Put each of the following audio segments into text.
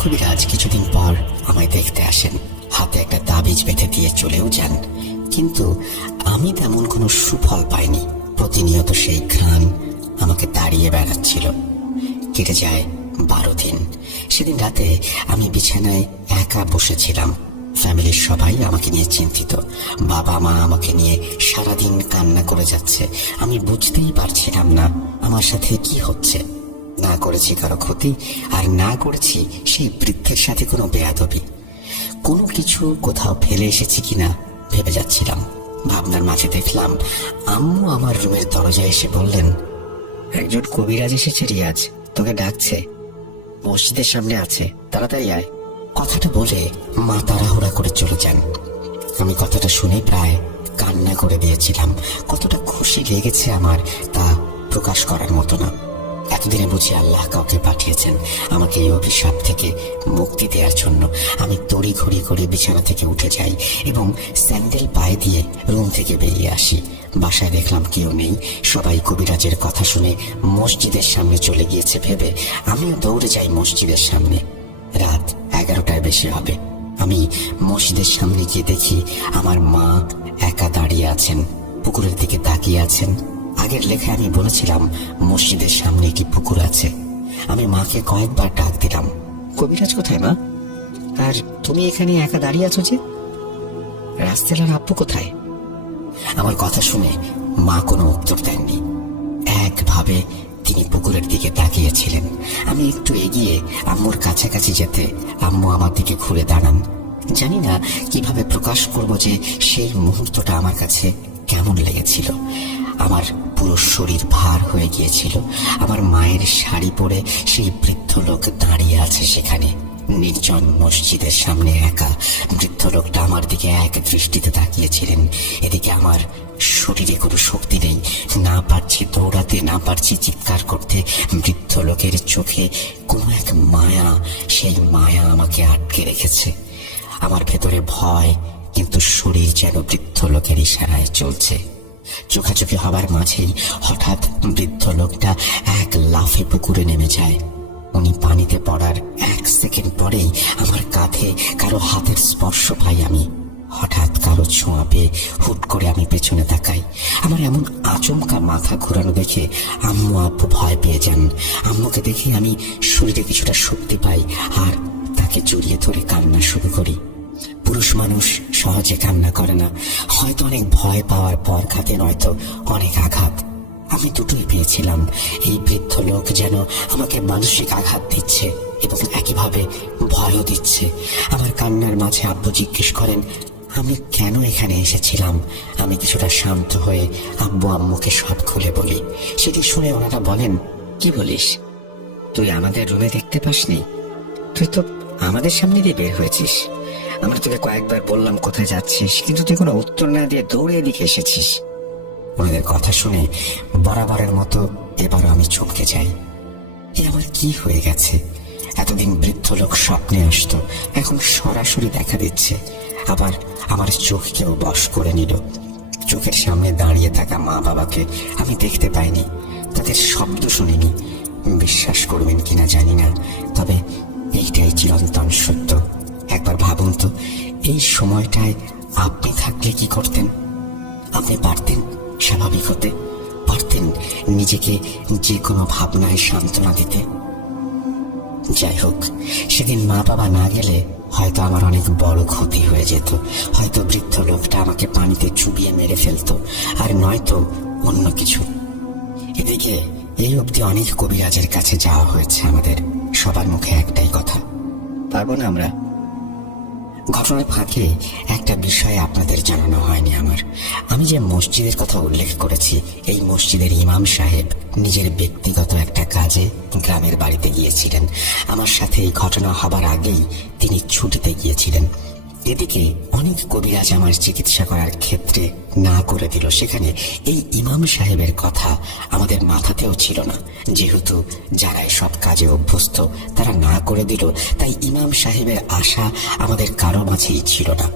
কবিরাজ কিছুদিন পর আমায় দেখতে আসেন, হাতে একটা তাবিজ বেঁধে দিয়ে চলেও যান। কিন্তু আমি তেমন কোনো সুফল পাইনি। প্রতিনিয়ত সেই ঘ্রাণ আমাকে তাড়িয়ে বেড়াচ্ছিল। কেটে যায় 12 দিন। সেদিন রাতে আমি বিছানায় একা বসেছিলাম। ফ্যামিলির সবাই আমাকে নিয়ে চিন্তিত। বাবা মা আমাকে নিয়ে সারাদিন কান্না করে যাচ্ছে। আমি বুঝতেই পারছিলাম না আমার সাথে কি হচ্ছে। না করেছি কারো ক্ষতি, আর না করেছি সেই বৃদ্ধের সাথে কোনো বেয়াদবি। কোনো কিছু কোথাও ফেলে এসেছি কিনা ভেবে যাচ্ছিলাম। ভাবনার মাঝে দেখলাম আম্মু আমার রুমের দরজায় এসে বললেন, একজন কবিরাজ এসেছে রিয়াজ, তোকে ডাকছে, মসজিদের সামনে আছে, তাড়াতাড়ি আয়। কথাটা বলে মা তাড়াহুড়া করে চলে যান। আমি কথাটা শুনে প্রায় কান্না করে দিয়েছিলাম। কতটা খুশি লেগেছে আমার তা প্রকাশ করার মতো না। এতদিনে বুঝি আল্লাহ কাউকে পাঠিয়েছেন আমাকে এই অভিশাপ থেকে মুক্তি দেওয়ার জন্য। আমি তড়িঘড়ি করে বিছানা থেকে উঠে যাই এবং স্যান্ডেল পায়ে দিয়ে রুম থেকে বেরিয়ে আসি। বাসায় দেখলাম কেউ নেই। সবাই কবিরাজের কথা শুনে মসজিদের সামনে চলে গিয়েছে ভেবে আমিও দৌড়ে যাই মসজিদের সামনে। রাত 11টায় বেশি হবে। আমি মসজিদের সামনে গিয়ে দেখি আমার মা একা দাঁড়িয়ে আছেন, পুকুরের দিকে তাকিয়ে আছেন। আগের লেখায় আমি বলেছিলাম মসজিদের সামনে একটি পুকুর আছে। আমি মাকে কয়েকবার ডাক দিলাম, কবিরাজ কোথায় মা? আর তুমি এখানে একা দাঁড়িয়ে আছো যে? রাস্তেলার আব্বু কোথায়? আমার কথা শুনে মা কোনো উত্তর দেননি। একভাবে তিনি পুকুরের দিকে তাকিয়েছিলেন। আমি একটু এগিয়ে আম্মুর কাছাকাছি যেতে আম্মু আমার দিকে ঘুরে দাঁড়ান। জানি না কিভাবে প্রকাশ করব যে সেই মুহূর্তটা আমার কাছে কেমন লেগেছিল। আমার পুরো শরীর ভার হয়ে গিয়েছিল। আমার মায়ের শাড়ি পরে সেই বৃদ্ধ লোক দাঁড়িয়ে আছে সেখানে নির্জন মসজিদের সামনে একা। বৃদ্ধ লোকটা আমার দিকে এক দৃষ্টিতে তাকিয়েছিলেন। এদিকে আমার শরীরে কোনো শক্তি নেই, না পারছি দৌড়াতে, না পারছি চিৎকার করতে। বৃদ্ধ লোকের চোখে কোনো এক মায়া, সেই মায়া আমাকে আটকে রেখেছে। আমার ভেতরে ভয়, কিন্তু শরীর যেন বৃদ্ধ লোকের ইশারায় চলছে। চোখাচোখি হবার মাঝেই হঠাৎ বৃদ্ধ লোকটা এক লাফে পুকুরে নেমে যায়। উনি পানিতে পড়ার 1 সেকেন্ড পরেই আমার কাঁধে কারো হাতের স্পর্শ পাই আমি। হঠাৎ কারো ছোঁয়া পেয়ে হুট করে আমি পেছনে তাকাই। আমার এমন আচমকা মাথা ঘোরানো দেখে আম্মু আব্বু ভয় পেয়ে যান। আম্মুকে দেখে আমি শরীরে কিছুটা শক্তি পাই আর তাকে জড়িয়ে ধরে কান্না শুরু করি। পুরুষ মানুষ সহজে কান্না করে না, হয়তো অনেক ভয় পাওয়ার পর খাতে, নয়তো অনেক আঘাত। আমি দুটোই পেয়েছিলাম। এই বৃদ্ধ লোক যেন আমাকে মানসিক আঘাত দিচ্ছে এবং একইভাবে ভয়ও দিচ্ছে। আমার কান্নার মাঝে আব্বু জিজ্ঞেস করেন আমি কেন এখানে এসেছিলাম। আমি কিছুটা শান্ত হয়ে আব্বু আম্মুকে সব খুলে বলি। সেটি শুনে ওনারা বলেন, কি বলিস, তুই আমাদের রুমে দেখতে পাসনি? তুই তো আমাদের সামনে দিয়ে বের হয়েছিস। আমরা তোকে কয়েকবার বললাম কোথায় যাচ্ছিস, কিন্তু তুই কোনো উত্তর না দিয়ে দৌড়ে এদিকে এসেছিস। ওনাদের কথা শুনে বরাবরের মতো এবারও আমি চমকে যাই। এ আমার কি হয়ে গেছে? এতদিন বৃদ্ধ লোক স্বপ্নে আসতো, এখন সরাসরি দেখা দিচ্ছে। আবার আমার চোখকেও বশ করে নিল। চোখের সামনে দাঁড়িয়ে থাকা মা বাবাকে আমি দেখতে পাইনি, তাদের শব্দ শুনিনি। বিশ্বাস করবেন কিনা জানি না, তবে এইটাই চিরন্তন সত্য। একবার ভাবুন তো, এই সময়টায় আপনি থাকলে কি করতেন? আপনি পারতেন স্বাভাবিক হতে? পারতেন নিজেকে যে কোনো ভাবনায় সান্ত্বনা দিতে? যাই হোক, সেদিন মা বাবা না গেলে হয়তো আমার অনেক বড় ক্ষতি হয়ে যেত। হয়তো বৃদ্ধ লোকটা আমাকে পানিতে চুবিয়ে মেরে ফেলতো, আর নয়তো অন্য কিছু। এদিকে এই অবধি অনেক কবিরাজের কাছে যাওয়া হয়েছে আমাদের। সবার মুখে একটাই কথা, পারবো না আমরা। ঘটনার ফাঁকে একটা বিষয় আপনাদের জানানো হয়নি আমার। আমি যে মসজিদের কথা উল্লেখ করেছি, এই মসজিদের ইমাম সাহেব নিজের ব্যক্তিগত একটা কাজে গ্রামের বাড়িতে গিয়েছিলেন। আমার সাথে এই ঘটনা হবার আগেই তিনি ছুটিতে গিয়েছিলেন। এদিকে অনেক কবিরাজ আমার চিকিৎসা করার ক্ষেত্রে না করে দিল। সেখানে এই ইমাম সাহেবের কথা আমাদের মাথাতেও ছিল না। যেহেতু যারা সব কাজে অভ্যস্ত তারা না করে দিল, তাই ইমাম সাহেবের আশা আমাদের কারো মাঝেই ছিল না।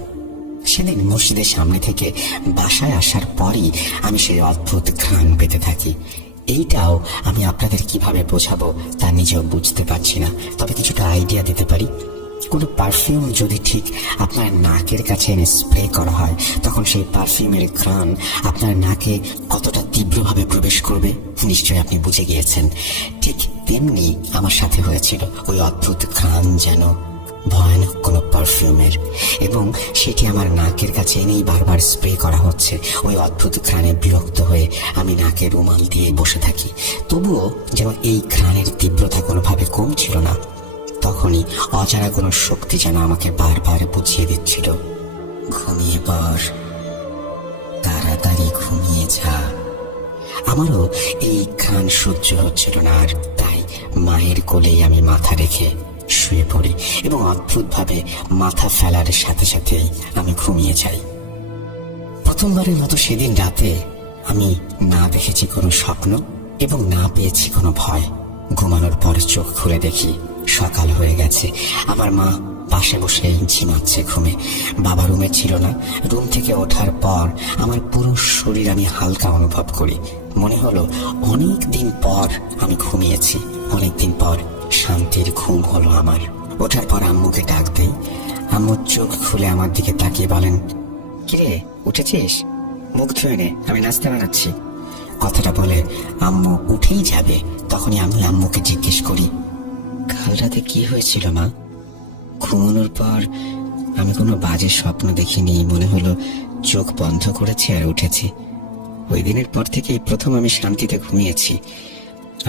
সেদিন মসজিদের সামনে থেকে বাসায় আসার পরই আমি সেই অদ্ভুত ঘ্রাণ পেতে থাকি। এইটাও আমি আপনাদের কিভাবে বোঝাবো তা নিজেও বুঝতে পারছি না। তবে কিছুটা আইডিয়া দিতে পারি? কোনো পারফিউম যদি ঠিক আপনার নাকের কাছে এনে স্প্রে করা হয়, তখন সেই পারফিউমের ঘ্রাণ আপনার নাকে কতটা তীব্রভাবে প্রবেশ করবে নিশ্চয়ই আপনি বুঝে গিয়েছেন। ঠিক তেমনি আমার সাথে হয়েছিল। ওই অদ্ভুত ঘ্রাণ যেন ভয়ানক কোনো পারফিউমের, এবং সেটি আমার নাকের কাছে এনেই বারবার স্প্রে করা হচ্ছে। ওই অদ্ভুত ঘ্রাণে বিরক্ত হয়ে আমি নাকে রুমাল দিয়ে বসে থাকি। তবুও যেন এই ঘ্রাণের তীব্রতা কোনোভাবে কমছিল না। তখনই অজানা কোনো শক্তি যেন আমাকে বারবার বুঝিয়ে দিচ্ছিল, ঘুমিয়ে পড়, তাড়াতাড়ি ঘুমিয়ে যা। আমারও এই ঘ্রাণ সহ্য হচ্ছিল না, আর তাই মায়ের কোলেই আমি মাথা রেখে শুয়ে পড়ি এবং অদ্ভুতভাবে মাথা ফেলার সাথে সাথেই আমি ঘুমিয়ে যাই। প্রথমবারের মতো সেদিন রাতে আমি না দেখেছি কোনো স্বপ্ন এবং না পেয়েছি কোনো ভয়। ঘুমানোর পর চোখ খুলে দেখি সকাল হয়ে গেছে। আমার মা পাশে বসে ঝিমাচ্ছে ঘুমে। বাবা রুমে ছিল না। রুম থেকে ওঠার পর আমার পুরো শরীর আমি হালকা অনুভব করি। মনে হলো অনেক দিন পর আমি ঘুমিয়েছি, অনেক দিন পর শান্তির ঘুম হলো আমার। ওঠার পর আম্মুকে ডাক দেই। আম্মু চোখ খুলে আমার দিকে তাকিয়ে বলেন, কিরে উঠেছিস? মুখ ধুয়ে নে, আমি নাস্তা বানাচ্ছি। কথাটা বলে আম্মু উঠেই যাবে, তখনই আমি আম্মুকে জিজ্ঞেস করি, কাল রাতে কি হয়েছিল মা? ঘুমানোর পর আমি কোনো বাজে স্বপ্ন দেখিনি। মনে হলো চোখ বন্ধ করেছি আর উঠেছি। ওই দিনের পর থেকেই প্রথম আমি শান্তিতে ঘুমিয়েছি।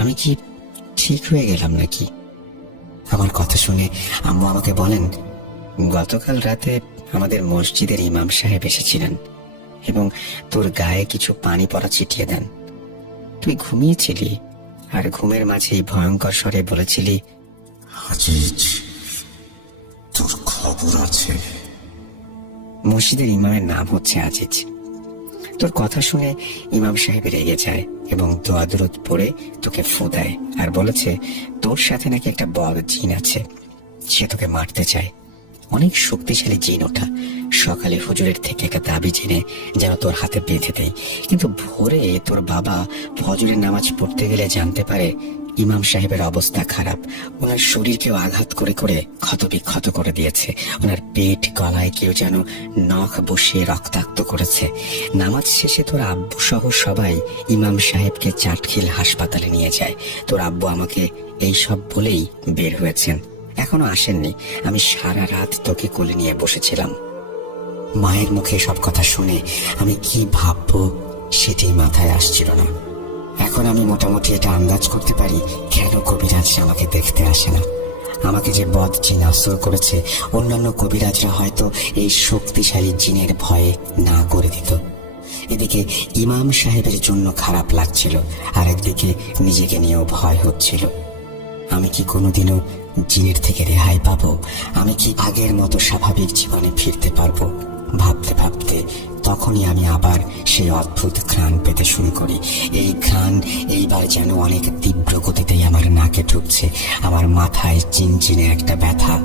আমি কি ঠিক হয়ে গেলাম নাকি? আমার কথা শুনে আম্মু আমাকে বলেন, গতকাল রাতে আমাদের মসজিদের ইমাম সাহেব এসেছিলেন এবং তোর গায়ে কিছু পানি পড়া ছিটিয়ে দেন। তুই ঘুমিয়েছিলি আর ঘুমের মাঝেই ভয়ঙ্কর স্বরে বলেছিলি, আজিজ, তোর খবর আছে? মসজিদের ইমামের নাম হচ্ছে আজিজ। তোর কথা শুনে ইমাম সাহেব রেগে যায় এবং দোয়া দুরুদ পড়ে তোকে ফু দেয় আর বলেছে তোর সাথে নাকি একটা বড় জিন আছে, সে তোকে মারতে চায়। অনেক শক্তিশালী জিন ওঠা। সকালে হুজুরের থেকে একটা দাবি জেনে যেন তোর হাতে বেঁধে দেয়, কিন্তু ভোরে তোর বাবা ফজরের নামাজ পড়তে গেলে জানতে পারে ইমাম সাহেবের অবস্থা খারাপ। ওনার শরীরকেও আঘাত করে করে ক্ষতবিক্ষত করে দিয়েছে। ওনার পেট গলায় কেউ যেন নখ বসিয়ে রক্তাক্ত করেছে। নামাজ শেষে তোর আব্বু সহ সবাই ইমাম সাহেবকে চাটখিল হাসপাতালে নিয়ে যায়। তোর আব্বু আমাকে এই সব বলেই বের হয়েছেন, এখনো আসেননি। আমি সারা রাত তোকে কোলে নিয়ে বসেছিলাম। মায়ের মুখে সব কথা শুনে আমি কি ভাববো সেটাই মাথায় আসছিল না। এখন আমি মোটামুটি এটা আন্দাজ করতে পারি কেন কবিরাজ আমাকে দেখতে আসে না। আমাকে যে বদ জিন আসর করেছে, অন্যান্য কবিরাজরা হয়তো এই শক্তিশালী জিনের ভয়ে না করে দিত। এদিকে ইমাম সাহেবের জন্য খারাপ লাগছিল, আর একদিকে নিজেকে নিয়েও ভয় হচ্ছিল। আমি কি কোনোদিনও জিনের থেকে রেহাই পাবো? আমি কি আগের মতো স্বাভাবিক জীবনে ফিরতে পারবো? ভাবতে ভাবতে তখনই আমি আবার সেই অদ্ভুত ঘ্রাণ পেতে শুরু করি। এই ঘ্রাণ এইবার যেন অনেক তীব্র গতিতেই আমার নাকে ঢুকছে। আমার মাথায় চিনচিনে একটা ব্যথা,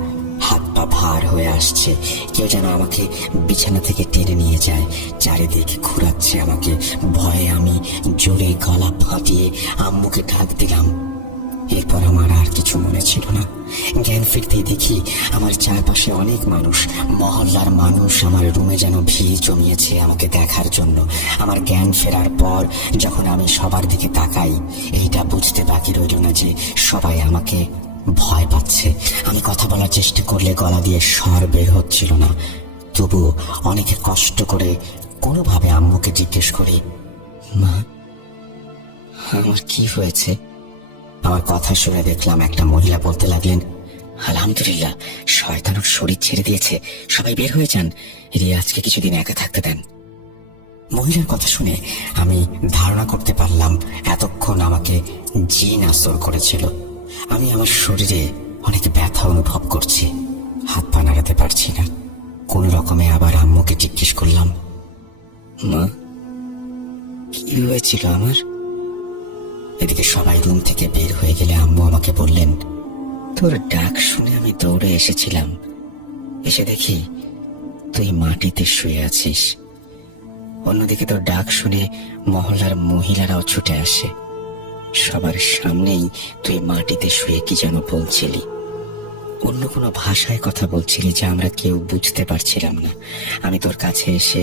হাত পা ভার হয়ে আসছে। কেউ যেন আমাকে বিছানা থেকে টেনে নিয়ে যায়, চারিদিকে ঘুরাচ্ছে আমাকে। ভয়ে আমি জোরে গলা ফাটিয়ে আম্মুকে ডাক দিলাম। এরপর আমার আর কিছু মনে ছিল না। জ্ঞান ফিরতেই দেখি আমার চারপাশে অনেক মানুষ, মহল্লার মানুষ আমার রুমে যেন ভিড় জমিয়েছে আমাকে দেখার জন্য। আমার জ্ঞান ফেরার পর যখন আমি সবার দিকে তাকাই, এইটা বুঝতে বাকি রইল না যে সবাই আমাকে ভয় পাচ্ছে। আমি কথা বলার চেষ্টা করলে গলা দিয়ে স্বর বের হচ্ছিল না। তবু অনেকে কষ্ট করে কোনোভাবে আম্মুকে জিজ্ঞেস করি, মা আমার কি হয়েছে? আমার কথা শুনে দেখলাম একটা মহিলা বলতে লাগলেন, আলহামদুলিল্লাহ, শয়তান ওর শরীর ছেড়ে দিয়েছে, সবাই বের হয়ে যান, রিয়াজকে কিছুদিন একা থাকতে দেন। মহিলার কথা শুনে আমি ধারণা করতে পারলাম এতক্ষণ আমাকে জিন আসর করেছিল। আমি আমার শরীরে অনেক ব্যথা অনুভব করছি, হাত পা নাড়াতে পারছি না। কোন রকমে আবার আম্মুকে জিজ্ঞেস করলাম, মা কি হয়েছিল আমার? এদিকে সবাই রুম থেকে বের হয়ে গেলে আম্মু আমাকে বললেন, তোর ডাক শুনে আমি দৌড়ে এসেছিলাম, এসে দেখি তুই মাটিতে শুয়ে আছিস। অন্যদিকে তোর ডাক শুনে মহল্লার মহিলারাও ছুটে আসে। সবার সামনেই তুই মাটিতে শুয়ে কি যেন বলছিলি। অন্য কোনো ভাষায় কথা বলছিলি যা আমরা কেউ বুঝতে পারছিলাম না। আমি তোর কাছে এসে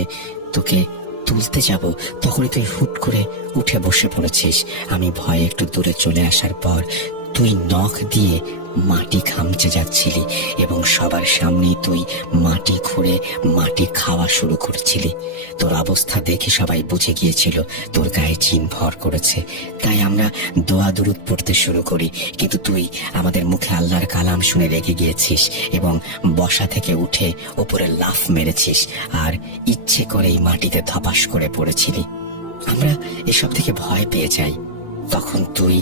তোকে তুলতে যাব, তখনই তুই হুট করে উঠে বসে পড়েছিস। আমি ভয়ে একটু দূরে চলে আসার পর তুই নখ দিয়ে মাটি খামচে যাচ্ছিলি এবং সবার সামনেই তুই মাটি খুঁড়ে মাটি খাওয়া শুরু করেছিলি। তোর অবস্থা দেখে সবাই বুঝে গিয়েছিল তোর গায়ে জিন ভর করেছে, তাই আমরা দোয়া দুরুদ পড়তে শুরু করি। কিন্তু তুই আমাদের মুখে আল্লাহর কালাম শুনে রেগে গিয়েছিস এবং বসা থেকে উঠে উপরে লাফ মেরেছিস আর ইচ্ছে করেই মাটিতে ধপাস করে পড়েছিলি। আমরা এসব থেকে ভয় পেয়ে যাই। তখন তুই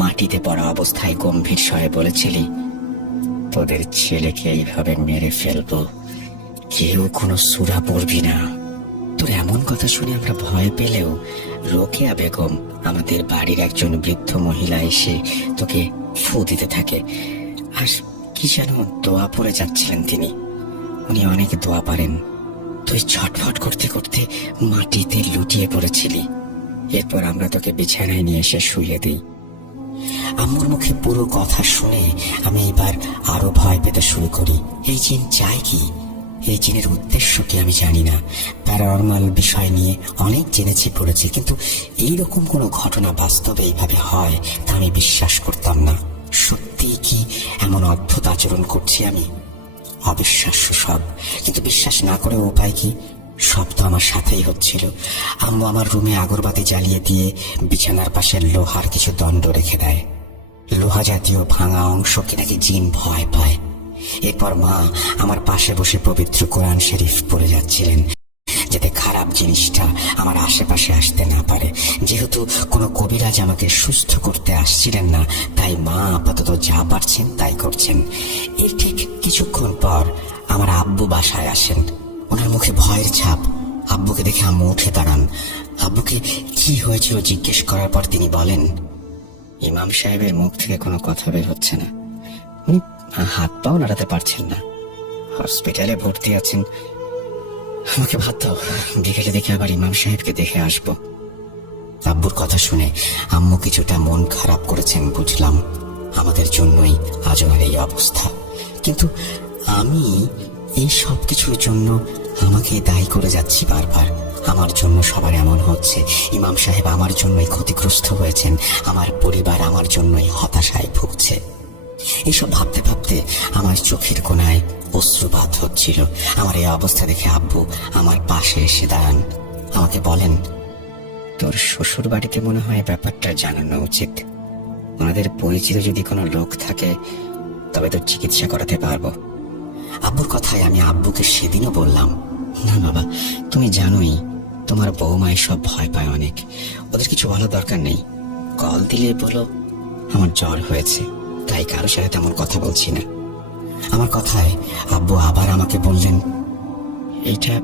মাটিতে পড়া অবস্থায় গম্ভীর স্বরে বলেছিলি, তোদের ছেলেকে এইভাবে মেরে ফেলবো, কেউ কোনো সূরা পড়বি না। তোর এমন কথা শুনে আমরা ভয় পেলেও রোকেয়া বেগম, আমাদের বাড়ির একজন বৃদ্ধ মহিলা, এসে তোকে ফু দিতে থাকে। আর কি যেন দোয়া পড়ে যাচ্ছিলেন তিনি। উনি অনেক দোয়া পারেন। তুই ছটফট করতে করতে মাটিতে লুটিয়ে পড়েছিলি। এরপর আমরা তোকে বিছানায় নিয়ে এসে শুইয়ে দিই। আম্মুর মুখে পুরো কথা শুনে আমি এবার আরো ভয় পেতে শুরু করি। এই জিন চায় কি? এই জিনের উদ্দেশ্য কি আমি জানি না। প্যারানর্মাল বিষয় নিয়ে অনেক জেনেছি পড়েছি, কিন্তু এইরকম কোনো ঘটনা বাস্তবে এইভাবে হয় তা আমি বিশ্বাস করতাম না। সত্যিই কি এমন অদ্ভুত আচরণ করছি আমি? অবিশ্বাস্য সব, কিন্তু বিশ্বাস না করে উপায় কি? সব তো আমার সাথেই হচ্ছিল। আম্মু আমার রুমে আগরবাতি জ্বালিয়ে দিয়ে বিছানার পাশে লোহার কিছু দণ্ড রেখে দেয়। লোহা জাতীয় ভাঙা অংশকে নাকি জিন ভয় পায়। এরপর মা আমার পাশে বসে পবিত্র কোরআন শরীফ পড়ে যাচ্ছিলেন, যাতে খারাপ জিনিসটা আমার আশেপাশে আসতে না পারে। যেহেতু কোনো কবিরাজ আমাকে সুস্থ করতে আসছিলেন না, তাই মা আপাতত যা পারছেন তাই করছেন। এর ঠিক কিছুক্ষণ পর আমার আব্বু বাসায় আসেন। ওনার মুখে ভয়ের ছাপ। আব্বুকে দেখে আম্মু উঠে দাঁড়ান। আব্বুকে কি হয়েছিল জিজ্ঞেস করার পর তিনি বলেন, ইমাম সাহেবের মুখ থেকে কোনো কথা বের হচ্ছে না, উনি হাত পাও নাড়াতে পারছেন না, হসপিটালে ভর্তি আছেন। আমাকে ভাত দাও, বিকেলে দেখে আবার ইমাম সাহেবকে দেখে আসবো। আব্বুর কথা শুনে আম্মু কিছুটা মন খারাপ করেছেন বুঝলাম। আমাদের জন্যই আজ ওনার এই অবস্থা। কিন্তু আমি এই সব কিছুর জন্য আমাকে দায়ী করে যাচ্ছি বারবার। আমার জন্য সবার এমন হচ্ছে। ইমাম সাহেব আমার জন্যই ক্ষতিগ্রস্ত হয়েছেন, আমার পরিবার আমার জন্যই হতাশায় ভুগছে। এসব ভাবতে ভাবতে আমার চোখের কোণায় অশ্রুপাত হচ্ছিল। আমার এই অবস্থা দেখে আব্বু আমার পাশে এসে দাঁড়ান। আমাকে বলেন, তোর শ্বশুর বাড়িতে মনে হয় ব্যাপারটা জানানো উচিত। ওনাদের পরিচিত যদি কোনো লোক থাকে তবে তোর চিকিৎসা করাতে পারবো। আব্বুর কথায় আমি আব্বুকে সেদিনও বললাম, না বাবা, তুমি জানোই তোমার বৌমা সব ভয় পায় অনেক, ওদের কিছু বলার দরকার নেই। কল দিলে বলো আমার জ্বর হয়েছে, তাই কারো সাথে তেমন কথা বলছি না। আমার কথায় আব্বু আবার আমাকে বললেন, এইটা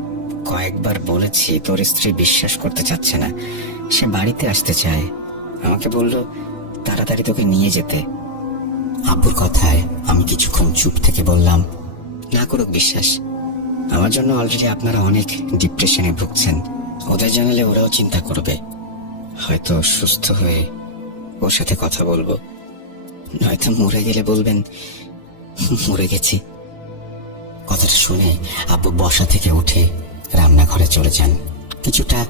কয়েকবার বলেছি, তোর স্ত্রী বিশ্বাস করতে চাচ্ছে না, সে বাড়িতে আসতে চায়। আমাকে বলল তাড়াতাড়ি তোকে নিয়ে যেতে। আব্বুর কথায় আমি কিছুক্ষণ চুপ থেকে বললাম, না করুক বিশ্বাস, আমার জন্য অলরেডি আপনারা অনেক ডিপ্রেশনে ভুগছেন। ওদের জানালে ওরাও চিন্তা করবে, হয়তো সুস্থ হয়ে ওর সাথে কথা বলবো, নয়তো মরে গেলে বলবেন মরে গেছি। কথাটা শুনে আব্বু বসা থেকে উঠে রান্নাঘরে চলে যান। কিছুটা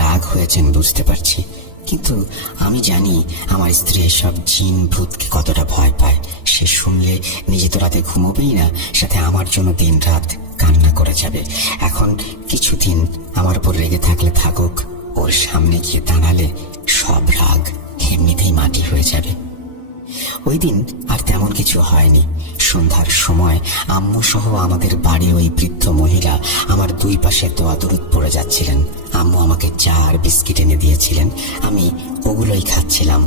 রাগ হয়েছেন বুঝতে পারছি, কিন্তু আমি জানি আমার স্ত্রী এসব জিন ভূতকে কতটা ভয় পায়। সে শুনলে নিজে তো রাতে ঘুমোবেই না, সাথে আমার জন্য দিন রাত কান্না করে যাবে। এখন কিছুদিন আমার উপর রেগে থাকলে থাকুক, ওর সামনে গিয়ে দাঁড়ালে সব রাগ এমনিতেই মাটি হয়ে যাবে। ওই দিন আর তেমন কিছু হয়নি। সন্ধ্যার সময় আম্মু সহ আমাদের বাড়ির ওই বৃদ্ধ মহিলা আমার দুই পাশে দোয়া দরুদ পড়ে যাচ্ছিলেন। আম্মু আমাকে চা আর বিস্কিট এনে দিয়েছিলেন, আমি ওগুলোই খাচ্ছিলাম।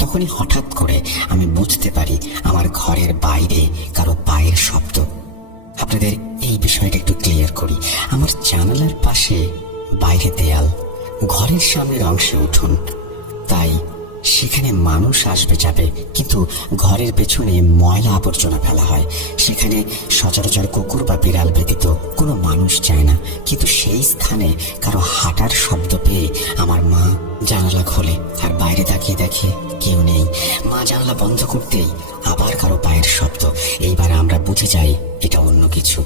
তখনই হঠাৎ করে আমি বুঝতে পারি আমার ঘরের বাইরে কারো পায়ের শব্দ। আপনাদের এই বিষয়টা একটু ক্লিয়ার করি। আমার জানালার পাশে বাইরে দেয়াল, ঘরের সামনের অংশে উঠোন, তাই সেখানে মানুষ আসবে যাবে, কিন্তু ঘরের পেছনে ময়লা আবর্জনা ফেলা হয়। সেখানে সচরাচর কুকুর বা বিড়াল ব্যতীত কোনো মানুষ যায় না, কিন্তু সেই স্থানে কারো হাঁটার শব্দ পেয়ে আমার মা জানালা খোলে আর বাইরে তাকিয়ে দেখে কেউ নেই। মা জানালা বন্ধ করতেই আবার কারো পায়ের শব্দ। এইবার আমরা বুঝে যাই এটা অন্য কিছু।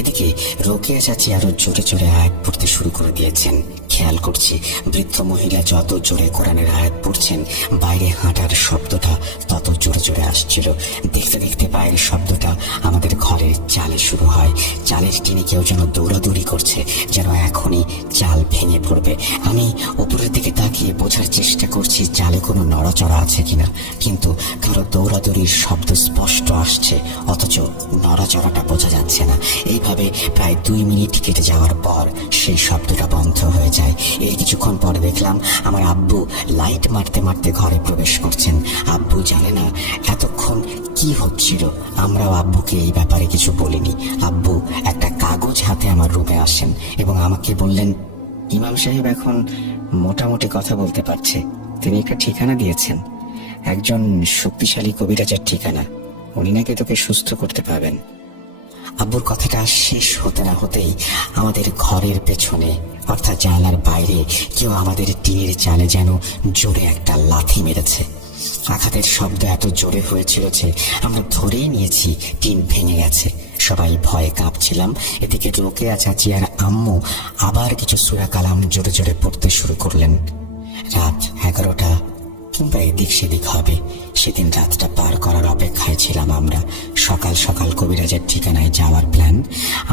এদিকে রোকেয়া চাচি আরো জোরে জোরে আয়াত পড়তে শুরু করে দিয়েছেন। খেয়াল করছি বৃদ্ধ মহিলা যত জোরে কোরআনের আয়াত পড়ছেন, বাইরে হাঁটার শব্দটা তত জোরে জোরে আসছিল। দেখতে দেখতে বাইরের শব্দটা আমাদের ঘরের চালে শুরু হয়। চালের টিনে কেউ যেন দৌড়াদৌড়ি করছে, যেন এখনই চাল ভেঙে পড়বে। আমি উপরের দিকে তাকিয়ে বোঝার চেষ্টা করছি চালে কোনো নড়াচড়া আছে কিনা, কিন্তু কারো দৌড়াদৌড়ির শব্দ স্পষ্ট আসছে, অথচ নড়াচড়াটা বোঝা যাচ্ছে না। এইভাবে প্রায় 2 মিনিট কেটে যাওয়ার পর সেই শব্দটা বন্ধ হয়ে যায়। এর কিছুক্ষণ পরে দেখলাম আমার আব্বু লাইট মারতে মারতে ঘরে প্রবেশ করছেন। আব্বু জানে না এতক্ষণ কি হচ্ছিল। আমরাও আব্বুকে এই ব্যাপারে কিছু বলিনি। আব্বু একটা কাগজ হাতে আমার রুমে আসেন এবং আমাকে বললেন, ইমাম সাহেব এখন মোটামুটি কথা বলতে পারছে। তিনি একটা ঠিকানা দিয়েছেন, একজন শক্তিশালী কবিরাজের ঠিকানা। উনি নাকি তোকে সুস্থ করতে পারবেন। আব্বুর কথাটা শেষ হতে না হতেই আমাদের ঘরের পেছনে অর্থাৎ জানালার বাইরে কেউ আমাদের টিনের চালে যেন জোরে একটা লাথি মেরেছে। আঘাতের শব্দ এত জোরে হয়েছিল যে আমরা ধরেই নিয়েছি টিন ভেঙে গেছে। সবাই ভয়ে কাঁপছিলাম। এদিকে রোকেয়া চাচি আর আম্মু আবার কিছু সূরা কালাম জোরে জোরে পড়তে শুরু করলেন। রাত 11টা কিংবা এদিক সেদিক হবে। সেদিন রাতটা পার করার অপেক্ষায় ছিলাম আমরা। সকাল সকাল কবিরাজের ঠিকানায় যাওয়ার প্ল্যান।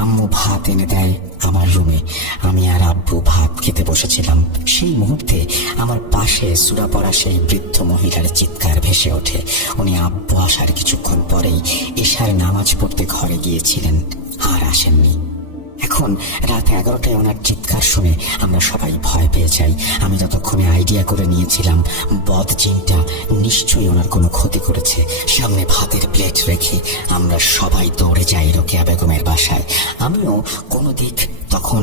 আম্মু ভাত এনে দেয় আমার রুমে। আমি আর আব্বু ভাত খেতে বসেছিলাম। সেই মুহূর্তে আমার পাশে সূরা পড়া সেই বৃদ্ধ মহিলার চিৎকার ভেসে ওঠে। উনি আব্বু আসার কিছুক্ষণ পরেই এশার নামাজ পড়তে ঘরে গিয়েছিলেন, আর আসেননি। এখন রাত 11টায় ওনার চিৎকার শুনে আমরা সবাই ভয় পেয়ে যাই। আমি ততক্ষণে আইডিয়া করে নিয়েছিলাম বদ জিনটা নিশ্চয়ই ওনার কোনো ক্ষতি করেছে। সামনে ভাতের প্লেট রেখে আমরা সবাই দৌড়ে যাই রোকেয়া বেগমের বাসায়। আমিও কোনো দিক তখন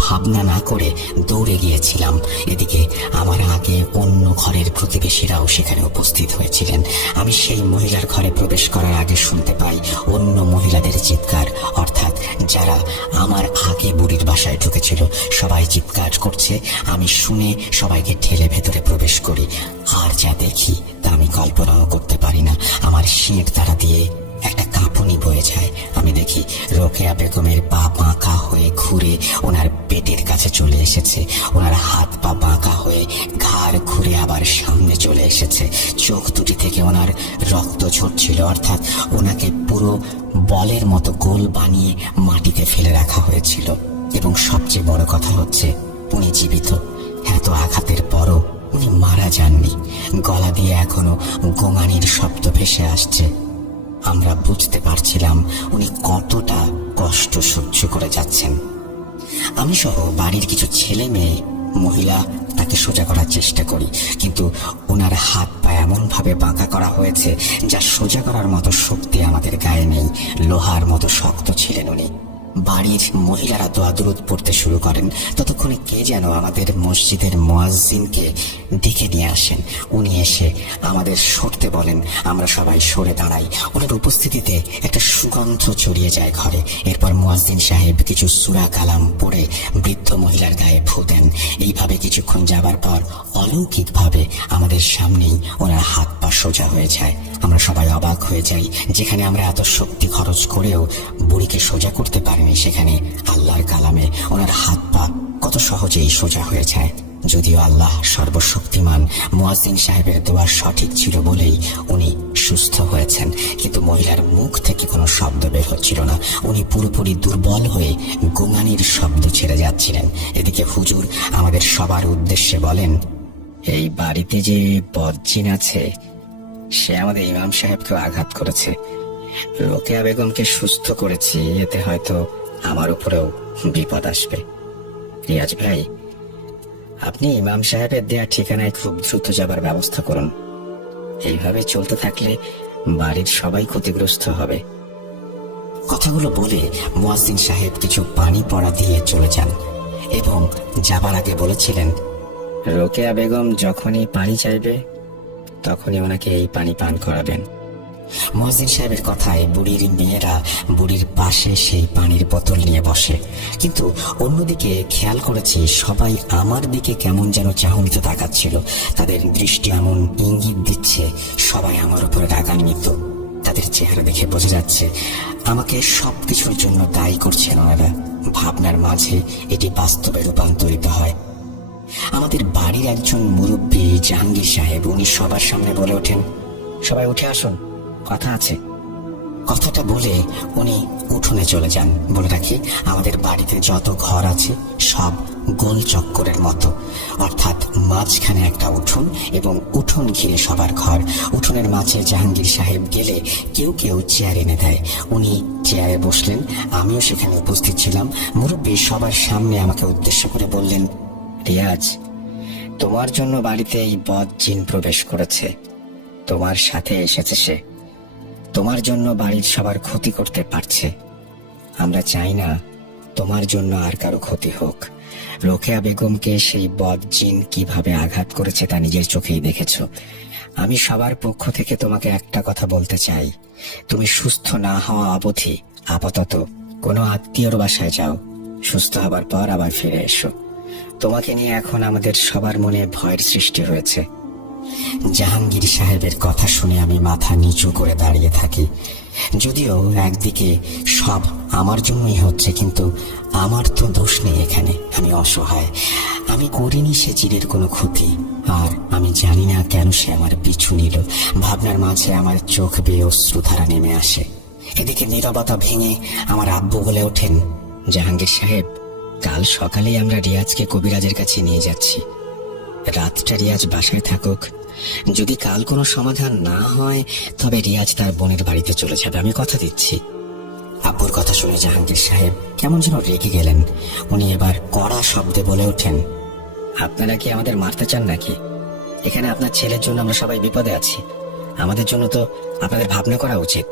ভাবনা না করে দৌড়ে গিয়েছিলাম। এদিকে আমার আগে অন্য ঘরের প্রতিবেশীরাও সেখানে উপস্থিত হয়েছিলেন। আমি সেই মহিলার ঘরে প্রবেশ করার আগে শুনতে পাই অন্য মহিলাদের চিৎকার, অর্থাৎ যারা আমার আগে বুড়ির বাসায় ঢুকেছিল সবাই চিৎকার করছে। আমি শুনে সবাইকে ঠেলে ভেতরে প্রবেশ করি। আর যা দেখি তা আমি কল্পনাও করতে পারি না। আমার শির দ্বারা দিয়ে একটা কাঁপুনি বয়ে যায়। আমি দেখি রোকেয়া বেগমের পা বাঁকা হয়ে ঘুরে ওনার পেটের কাছে চলে এসেছে। ওনার হাত পা বাঁকা হয়ে ঘাড় ঘুরে আবার সামনে চলে এসেছে। চোখ দুটি থেকে ওনার রক্ত ঝরছিল, অর্থাৎ ওনাকে পুরো বলের মতো গোল বানিয়ে মাটিতে ফেলে রাখা হয়েছিল। এবং সবচেয়ে বড় কথা হচ্ছে উনি জীবিত। এত আঘাতের পরও উনি মারা যাননি। গলা দিয়ে এখনো গোঙানির শব্দ ভেসে আসছে। আমরা বুঝতে পারছিলাম উনি কতটা কষ্ট সহ্য করে যাচ্ছেন। আমি সহ বাড়ির কিছু ছেলে মেয়ে মহিলা তাকে সোজা করার চেষ্টা করি, কিন্তু ওনার হাত পা এমন ভাবে বাঁকা করা হয়েছে যা সোজা করার মতো শক্তি আমাদের গায়ে নেই। লোহার মতো শক্ত ছিলেন উনি। বাড়ির মহিলারা দোয়া দুরুদ পড়তে শুরু করেন। ততক্ষণে কে যেন আমাদের মসজিদের মুয়াজ্জিনকে ডেকে নিয়ে আসেন। উনি এসে আমাদের সরতে বলেন। আমরা সবাই সরে দাঁড়াই। ওনার উপস্থিতিতে একটা সুগন্ধ ছড়িয়ে যায় ঘরে। এরপর মুয়াজ্জিন সাহেব কিছু সূরা কালাম পড়ে বৃদ্ধ মহিলার গায়ে ফু দেন। এইভাবে কিছুক্ষণ যাবার পর অলৌকিকভাবে আমাদের সামনেই ওনার হাত পা সোজা হয়ে যায়। আমরা সবাই অবাক হয়ে যাই। যেখানে আমরা এত শক্তি খরচ করেও বুড়িকে সোজা করতে পারিনি, সেখানে আল্লাহর কালামে ওনার হাত পা কত সহজেই সোজা হয়ে যায়। যদিও আল্লাহ সর্বশক্তিমান, মুয়াজ্জিন সাহেবের দোয়া সঠিক ছিল বলেই উনি সুস্থ হয়েছেন, কিন্তু মহিলার মুখ থেকে কোনো শব্দ বের হচ্ছিল না। উনি পুরোপুরি দুর্বল হয়ে গোঙানির শব্দ ছেড়ে যাচ্ছিলেন। এদিকে হুজুর আমাদের সবার উদ্দেশ্যে বলেন, এই বাড়িতে যে বদজিন আছে সে আমাদের ইমাম সাহেবকেও আঘাত করেছে। রোকেয়া বেগমকে সুস্থ করেছি, এতে হয়তো আমার উপরেও বিপদ আসবে। রিয়াজ ভাই, আপনি ইমাম সাহেবের দেয়া ঠিকানায় খুব দ্রুত যাবার ব্যবস্থা করুন। এইভাবে চলতে থাকলে বাড়ির সবাই ক্ষতিগ্রস্ত হবে। কথাগুলো বলে মুয়াজ্জিন সাহেব কিছু পানি পড়া দিয়ে চলে যান এবং যাবার আগে বলেছিলেন, রোকেয়া বেগম যখনই পানি চাইবে তখনই ওনাকে এই পানি পান করাবেন। মুয়াজ্জিন সাহেবের কথায় বুড়ির মেয়েরা বুড়ির পাশে সেই পানির বোতল নিয়ে বসে। কিন্তু অন্যদিকে খেয়াল করেছি সবাই আমার দিকে কেমন যেন চাহনিতে তাকাচ্ছিল। তাদের দৃষ্টি এমন ইঙ্গিত দিচ্ছে সবাই আমার উপরে রাগান্বিত। তাদের চেহারা দেখে বোঝা যাচ্ছে আমাকে সবকিছুর জন্য দায়ী করছেন ওনারা। ভাবনার মাঝে এটি বাস্তবে রূপান্তরিত হয়। আমাদের বাড়ির একজন মুরব্বী জাহাঙ্গীর সাহেব, উনি সবার সামনে বলে ওঠেন, সবাই উঠে আসুন, কথা আছে। কথাটা বলে উনি উঠোনে চলে যান। বলে রাখি, আমাদের বাড়িতে যত ঘর আছে সব গোল চক্করের মতো, অর্থাৎ মাঝখানে একটা উঠোন এবং উঠোন ঘিরে সবার ঘর। উঠোনের মাঝে জাহাঙ্গীর সাহেব গেলে কেউ কেউ চেয়ার এনে দেয়। উনি চেয়ারে বসলেন, আমিও সেখানে উপস্থিত ছিলাম। মুরব্বী সবার সামনে আমাকে উদ্দেশ্য করে বললেন, রিয়াজ, তোমার জন্য বাড়িতে এই বদ জিন প্রবেশ করেছে। তোমার সাথে এসেছে সে। তোমার জন্য বাড়ির সবার ক্ষতি করতে পারছে। আমরা চাই না তোমার জন্য আর কারো ক্ষতি হোক। রোকেয়া বেগমকে সেই বদ জিন কিভাবে আঘাত করেছে তা নিজের চোখেই দেখেছ। আমি সবার পক্ষ থেকে তোমাকে একটা কথা বলতে চাই, তুমি সুস্থ না হওয়া অবধি আপাতত কোনো আত্মীয়র বাসায় যাও। সুস্থ হবার পর আবার ফিরে এসো। তোমাকে নিয়ে এখন আমাদের সবার মনে ভয়ের সৃষ্টি হয়েছে। জাহাঙ্গীর সাহেবের কথা শুনে আমি মাথা নিচু করে দাঁড়িয়ে থাকি। যদিও একদিকে সব আমার জন্যই হচ্ছে, কিন্তু আমার তো দোষ নেই এখানে। আমি অসহায়, আমি করিনি সে জিনের কোনো ক্ষতি, আর আমি জানি না কেন সে আমার পিছু নিল। ভাবনার মাঝে আমার চোখ বেয়ে অশ্রুধারা নেমে আসে। এদিকে নীরবতা ভেঙে আমার আব্বু বলে ওঠেন, জাহাঙ্গীর সাহেব, কাল সকালেই আমরা রিয়াজকে কবিরাজের কাছে নিয়ে যাচ্ছি। রাতটা রিয়াজ বাসায় থাকুক। যদি কাল কোনো সমাধান না হয় তবে রিয়াজ তার বোনের বাড়িতে চলে যাবে, আমি কথা দিচ্ছি। আব্বুর কথা শুনে জাহাঙ্গীর সাহেব কেমন যেন রেগে গেলেন। উনি এবার কড়া শব্দে বলে ওঠেন, আপনারা কি আমাদের মারতে চান নাকি? এখানে আপনার ছেলের জন্য আমরা সবাই বিপদে আছি। আমাদের জন্য তো আপনাদের ভাবনা করা উচিত।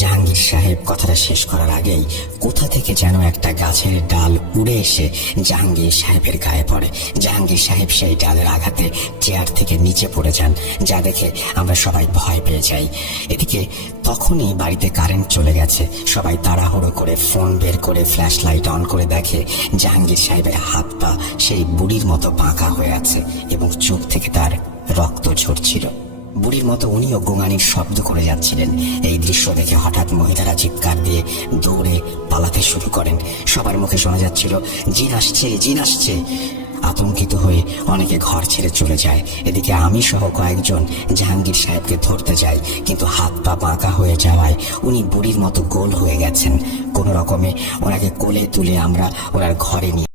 জাহাঙ্গীর সাহেব কথাটা শেষ করার আগেই কোথা থেকে যেন একটা গাছের ডাল উড়ে এসে জাহাঙ্গীর সাহেবের গায়ে পড়ে। জাহাঙ্গীর সাহেব সেই ডালের আঘাতে চেয়ার থেকে নিচে পড়ে যান, যা দেখে আমরা সবাই ভয় পেয়ে যাই। এদিকে তখনই বাড়িতে কারেন্ট চলে গেছে। সবাই তাড়াহুড়ো করে ফোন বের করে ফ্ল্যাশ লাইট অন করে দেখে জাহাঙ্গীর সাহেবের হাত পা সেই বুড়ির মতো বাঁকা হয়ে আছে এবং চোখ থেকে তার রক্ত ঝরছিল। বুড়ির মতো উনিও গোঙানির শব্দ করে যাচ্ছিলেন। এই দৃশ্য দেখে হঠাৎ মহিলারা চিৎকার দিয়ে দৌড়ে পালাতে শুরু করেন। সবার মুখে শোনা যাচ্ছিল, জিন আসছে, জিন আসছে। আতঙ্কিত হয়ে অনেকে ঘর ছেড়ে চলে যায়। এদিকে আমি সহ কয়েকজন জাহাঙ্গীর সাহেবকে ধরতে যাই, কিন্তু হাত পা বাঁকা হয়ে যাওয়ায় উনি বুড়ির মতো গোল হয়ে গেছেন। কোনো রকমে ওনাকে কোলে তুলে আমরা ওনার ঘরে নিয়ে